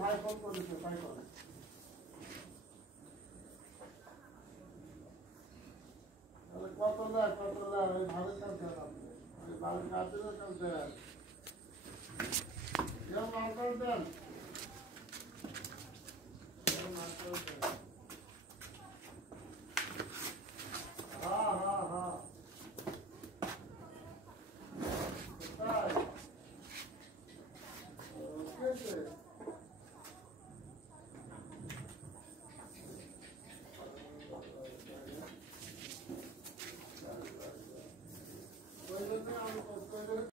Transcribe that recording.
ভাই ফোন করেছে তাই করে কত লাখ ওই ভাবের কাজ দেন আপনি ওই ভাবের কাজের কাজ দেন কেউ মাল করে দেন